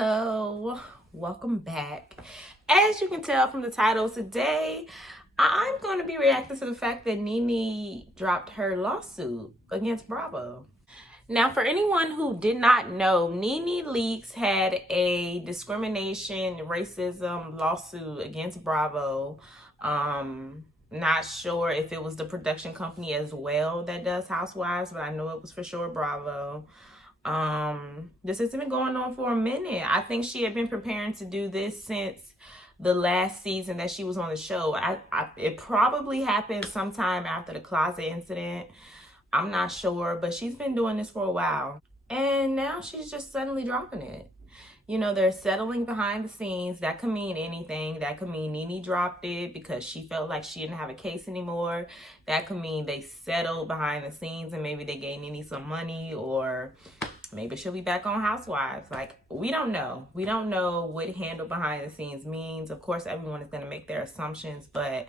Hello, welcome back. As you can tell from the title today, I'm going to be reacting to the fact that Nene dropped her lawsuit against Bravo. Now, for anyone who did not know, Nene Leakes had a discrimination, racism lawsuit against Bravo. Not sure if it was the production company as well that does Housewives, but I know it was for sure Bravo. This has been going on for a minute. I think she had been preparing to do this since the last season that she was on the show. It probably happened sometime after the closet incident. I'm not sure, but she's been doing this for a while. And now she's just suddenly dropping it. You know, they're settling behind the scenes. That could mean anything. That could mean Nene dropped it because she felt like she didn't have a case anymore. That could mean they settled behind the scenes and maybe they gave Nene some money, or maybe she'll be back on Housewives. Like, we don't know. We don't know what handle behind the scenes means. Of course, everyone is going to make their assumptions, but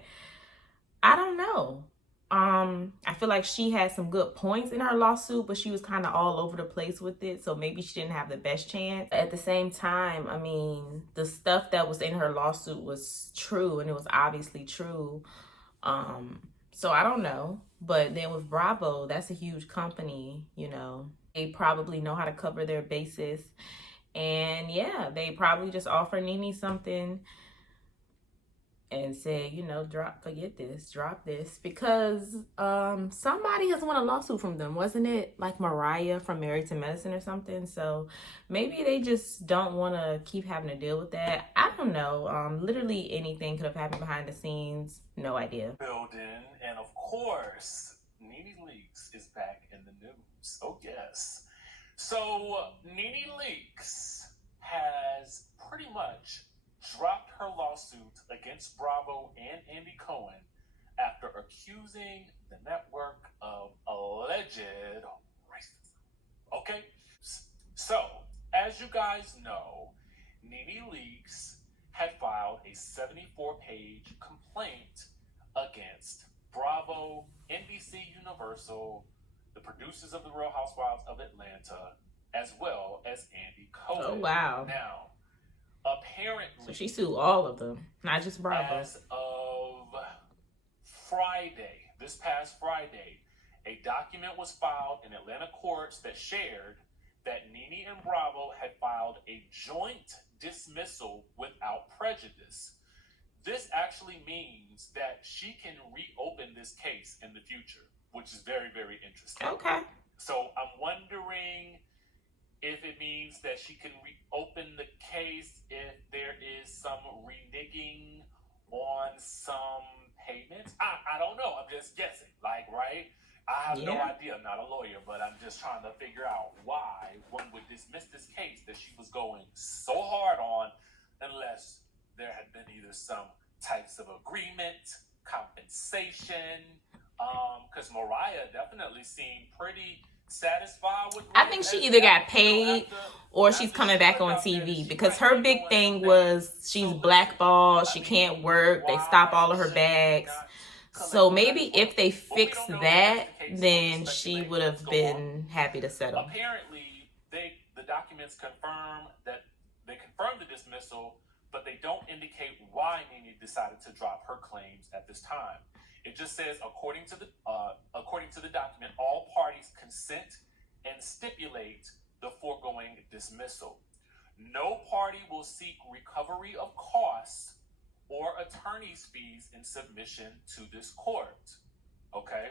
I don't know. I feel like she had some good points in her lawsuit, but she was kind of all over the place with it. So maybe she didn't have the best chance. At the same time, I mean, the stuff that was in her lawsuit was true, and it was obviously true. So I don't know. But then with Bravo, that's a huge company, you know. They probably know how to cover their bases. And yeah, they probably just offer Nene something and say, you know, drop this, because somebody has won a lawsuit from them. Wasn't it like Mariah from Married to Medicine or something? So maybe they just don't want to keep having to deal with that. I don't know. Literally anything could have happened behind the scenes. No idea. Building, and of course, Nene Leakes is back in the news. Oh yes. So Nene Leakes has pretty much dropped her lawsuit against Bravo and Andy Cohen after accusing the network of alleged racism. Okay? So, as you guys know, Nene Leakes had filed a 74-page complaint against Bravo, NBC Universal, the producers of The Real Housewives of Atlanta, as well as Andy Cohen. Oh, wow. Now, apparently, so she sued all of them, not just Bravo. As of Friday, this past Friday, a document was filed in Atlanta courts that shared that Nene and Bravo had filed a joint dismissal without prejudice. This actually means that she can reopen this case in the future, which is very, very interesting. Okay. So I'm wondering if it means that she can reopen the case if there is some reneging on some payments. I don't know. I'm just guessing. Like, right? I have no idea. I'm not a lawyer, but I'm just trying to figure out why one would dismiss this case that she was going so hard on unless there had been either some types of agreement, compensation, because Mariah definitely seemed pretty satisfied with. I think she either got paid or she's coming back on TV, because her big thing was she's blackballed, she can't work, they stop all of her bags. So maybe if they fixed that, then she would have been happy to settle. Apparently, the documents confirm that they confirmed the dismissal, but they don't indicate why Nene decided to drop her claims at this time. It just says, according to the document, all parties consent and stipulate the foregoing dismissal. No party will seek recovery of costs or attorney's fees in submission to this court. Okay?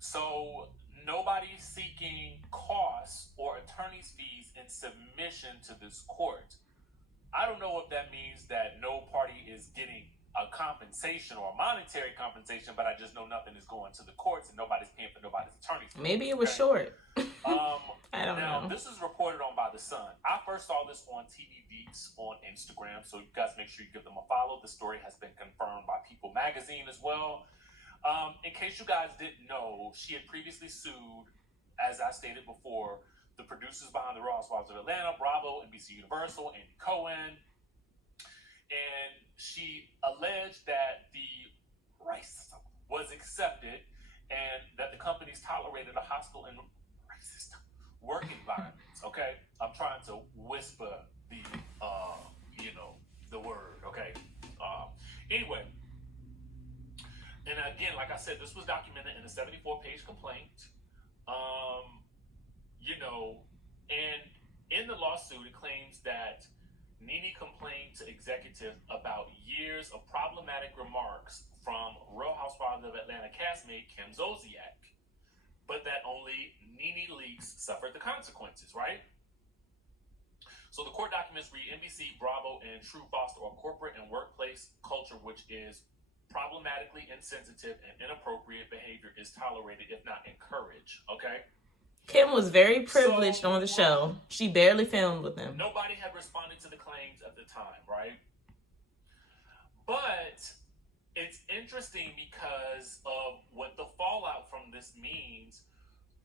So nobody's seeking costs or attorney's fees in submission to this court. I don't know if that means that no party is getting a compensation or a monetary compensation, but I just know nothing is going to the courts and nobody's paying for nobody's attorneys. Maybe it was short. I don't know. This is reported on by The Sun. I first saw this on TV Beats on Instagram, so you guys make sure you give them a follow. The story has been confirmed by People Magazine as well. In case you guys didn't know, she had previously sued, as I stated before, the producers behind The Real Housewives of Atlanta, Bravo, NBC Universal, Andy Cohen. And she alleged that the racism was accepted and that the companies tolerated a hostile and racist work environment. Okay? I'm trying to whisper the the word. Okay. Anyway, and again, like I said, this was documented in a 74-page complaint. And in the lawsuit, it claims that Nene complained to executives about years of problematic remarks from Real Housewives of Atlanta castmate Kim Zolciak, but that only Nene Leakes suffered the consequences, right? So the court documents read, NBC, Bravo, and True foster a corporate and workplace culture which is problematically insensitive and inappropriate behavior is tolerated, if not encouraged, okay? Kim was very privileged on the show. She barely filmed with him. Nobody had responded to the claims at the time, right? But it's interesting because of what the fallout from this means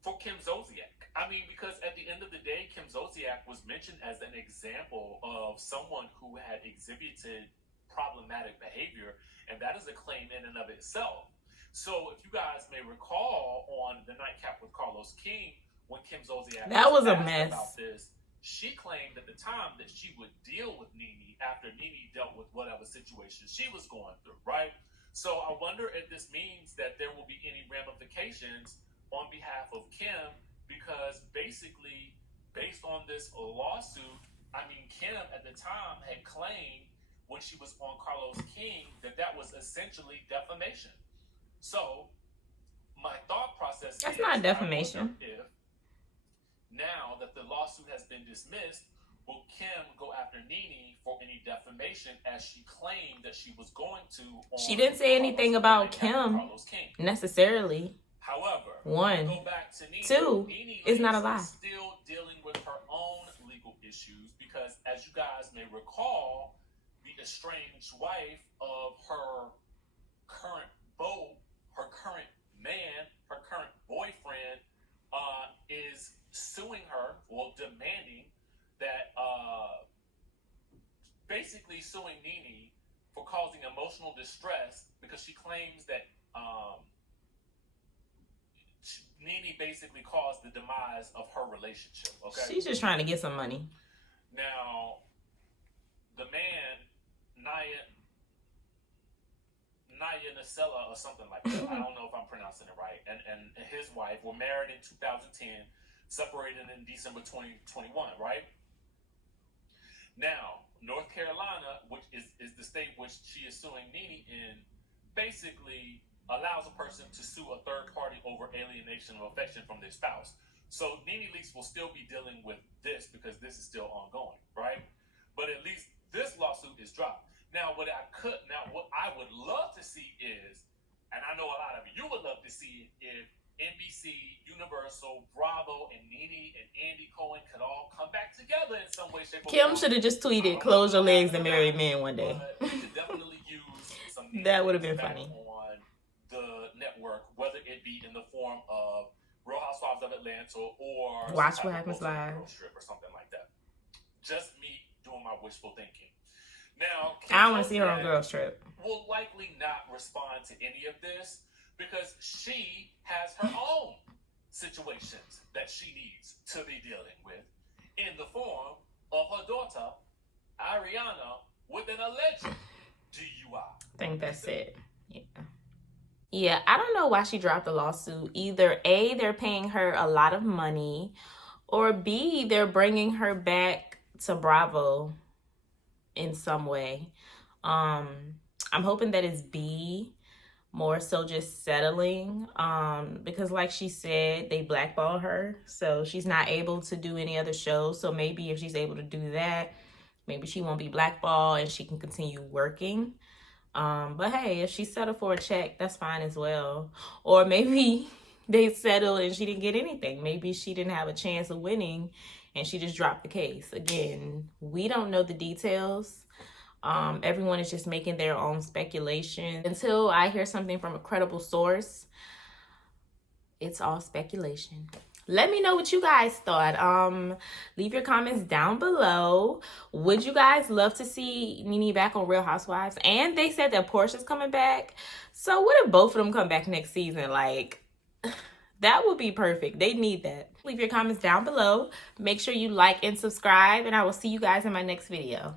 for Kim Zolciak. I mean, because at the end of the day, Kim Zolciak was mentioned as an example of someone who had exhibited problematic behavior, and that is a claim in and of itself. So if you guys may recall on the Nightcap with Carlos King, when Kim Zolciak that was a asked mess about this, she claimed at the time that she would deal with Nene after Nene dealt with whatever situation she was going through, right? So I wonder if this means that there will be any ramifications on behalf of Kim, because basically, based on this lawsuit, I mean, Kim at the time had claimed when she was on Carlos King that was essentially defamation. So my thought process that's not defamation. If now that the lawsuit has been dismissed, will Kim go after Nene for any defamation as she claimed that she was going to? She didn't say anything about Kim necessarily. However, one, go back to Nene. two, Nene is not a lie. Still dealing with her own legal issues because, as you guys may recall, the estranged wife of her current beau, her current man, her current boyfriend, is suing her, or demanding that, basically suing Nene for causing emotional distress because she claims that Nene basically caused the demise of her relationship. Okay, she's just trying to get some money. Now, the man, Naya Nacella or something like that. I don't know if I'm pronouncing it right. And his wife were married in 2010, separated in December 2021, right? Now, North Carolina, which is the state which she is suing Nene in, basically allows a person to sue a third party over alienation of affection from their spouse. So Nene Leakes will still be dealing with this because this is still ongoing, right? But at least this lawsuit is dropped. Now, what I would love to see is, and I know a lot of you would love to see it, if NBC, Universal, Bravo, and Nene and Andy Cohen could all come back together in some way, shape, or form. Kim should have just tweeted, "Close your legs and marry men one day." But you could definitely use some that would have been funny on the network, whether it be in the form of Real Housewives of Atlanta or Watch What Happens Live or something like that. Just me doing my wishful thinking. Now, I want to see her on Girls Trip. Will likely not respond to any of this because she has her own situations that she needs to be dealing with in the form of her daughter, Ariana, with an alleged DUI. I think that's it. Yeah, I don't know why she dropped the lawsuit. Either A, they're paying her a lot of money, or B, they're bringing her back to Bravo in some way. I'm hoping that it's B, more so just settling, because like she said, they blackball her, so she's not able to do any other shows. So maybe if she's able to do that, maybe she won't be blackballed and she can continue working. But hey, if she settled for a check, that's fine as well. Or maybe they settled and she didn't get anything. Maybe she didn't have a chance of winning and she just dropped the case. Again, we don't know the details. Everyone is just making their own speculation. Until I hear something from a credible source, it's all speculation. Let me know what you guys thought. Leave your comments down below. Would you guys love to see Nene back on Real Housewives? And they said that Portia's coming back. So what if both of them come back next season? Like, That would be perfect. They need that. Leave your comments down below. Make sure you like and subscribe, and I will see you guys in my next video.